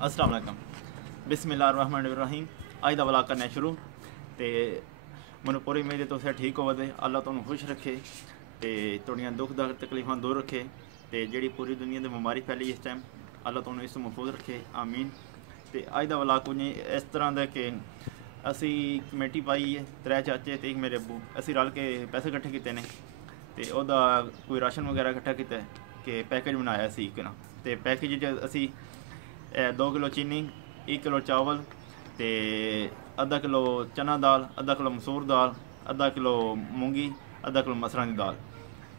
अस्सलाम वालेकुम बिस्मिल्लाहिर्रहमानिर्रहीम। अज का व्लॉग करना शुरू। तो मैं पूरी उम्मीद तुम ठीक होवे, अल्लाह तुहानू खुश रखे, तो थोड़ियां दुख तकलीफां दूर रखे, तो जी पूरी दुनिया की बीमारी फैली इस टाइम अल्लाह तुहानू इस महफूज रखे, आमीन। तो अज का व्लॉग कुछ इस तरह का कि असी कमेटी पाई है, 3 चाचे तो एक मेरे अबू, असी रल के पैसे इकट्ठे किए ने, तो वह कोई राशन वगैरह इकट्ठा किया कि पैकेज बनाया सी ना। तो पैकेज असी 2 किलो चीनी, 1 किलो चावल, तो आधा किलो चना दाल, आधा किलो मसूर दाल, आधा किलो मूंगी, आधा किलो मसरां की दाल,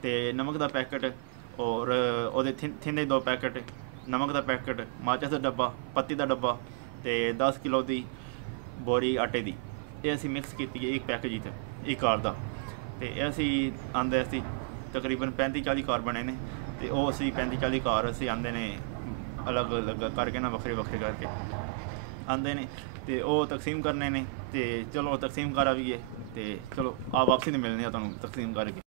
तो नमक का पैकेट और वो थिंदे 2 पैकेट, नमक का पैकेट, माचिस का डब्बा, पत्ती का डब्बा, तो 10 किलो की बोरी आटे की, ये असी मिक्स की एक पैकेज एक कार का। तो असी आंदे असी तकरीबन 35-40 कार बने ने, तो वह असी 35-40 कार असी आंदे ने अलग अलग करके ना, वक्रे वक्रे करके आंदे ने, तो वह तकसीम करने ने। तो चलो तकसीम कर भी है, तो चलो आप वापसी नहीं मिलने तुहानू तकसीम करके।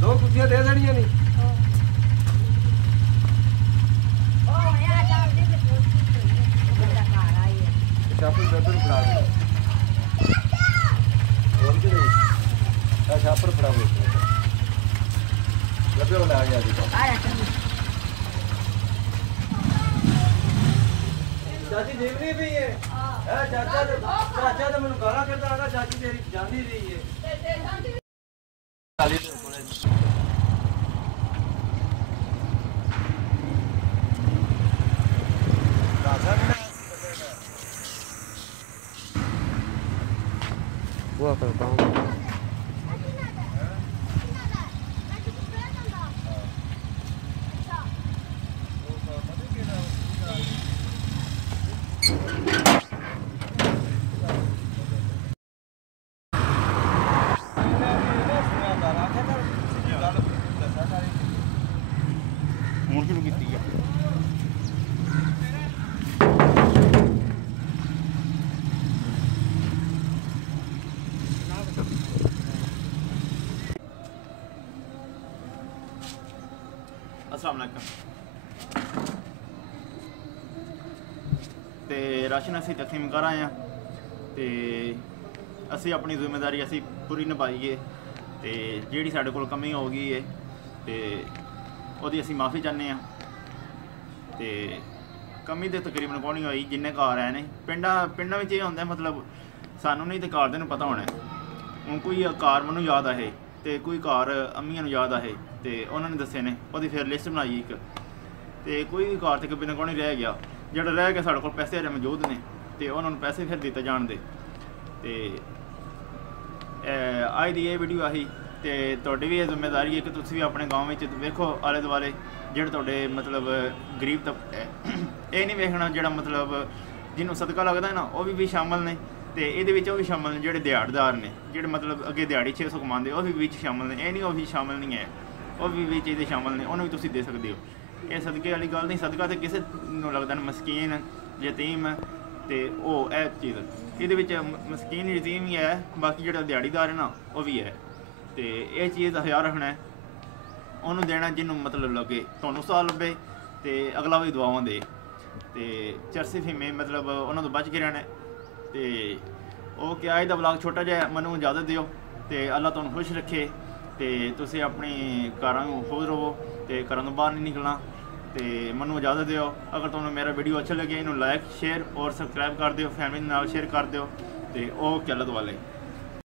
दो कुर्सियां दे देनियां नहीं। छापर छापर फड़ा दो, और भी नहीं छापर फड़ा दो, डब्बे वाला आ गया चाची जीवनी भी है। चाचा तो मैं गाला करता रहा, चाची तेरी जानी रही है। हुआ करता हूँ शुरू की अस्सलाम वालेकुम। तो राशन असी तकसीम कर आए हैं, तो असी अपनी जिम्मेदारी असी पूरी निभाई है। तो जी साढ़े कोल कमी हो गई है, तो वही असी माफ़ी चाहते हैं। तो कमी तो तकरीबन कोई नहीं हुई, जिन्ने घर आए ने पिंडा ये होंगे, मतलब सानू नहीं तो घर दे पता होना। हूँ कोई घर मैं याद आए, तो कोई घर अम्मिया याद आए, तो उन्होंने दसे ने, वो फिर लिस्ट बनाई एक, तो कोई भी घर तक बिना को नहीं रह गया, जोड़ा रह गया साढ़े को पैसे अजे मौजूद ने, तो उन्होंने पैसे फिर दिते जान दे। तो अज की ये वीडियो आई, तो तुहाडी भी जिम्मेदारी है कि तुम भी अपने गाँव में वेखो आले दुआले जोड़े तुहाडे मतलब गरीब तबका ये नहीं वेखना, जोड़ा मतलब जिन्हों सदका लगता है ना, वह भी शामिल ने, तो ये भी शामिल ने जोड़े दिहाड़दार ने, जोड़े मतलब अगे दिहाड़ी 600 कमाते, वह भी शामिल ने। ये नहीं वह भी शामिल नहीं है, वह भी ये शामिल ने, उन्होंने भी तुम दे सकते हो। ये सदके वाली गल नहीं, सदका तो किसी को लगता है मस्कीन यतीम, तो वह है चीज़ ये मस्कीन यतीम ही है, बाकी जो दिहाड़ीदार है ना वह भी है। तो यह चीज़ का ख्याल रखना है, उन्होंने देना जिन्हों मतलब लगे, तुहानू साल लभे तो अगला भी दुआवां दे। तो चरसी फीमे मतलब उन्होंने तो बच के रहना। तो वो क्या अज का व्लॉग छोटा जहा, मैनू इजाजत दिओ, तो अल्लाह तुहानू खुश रखे, तो तुसीं अपनी घरां खुश रहो, तो घरों तो बाहर नहीं निकलना। तो मैनू इजाजत दिओ। अगर तुहानू मेरा वीडियो अच्छा लगे, इन्हू लाइक शेयर और सबसक्राइब कर दिओ, फैमिली नाल शेयर कर दिओ। तो ओके अल्लाह वाले।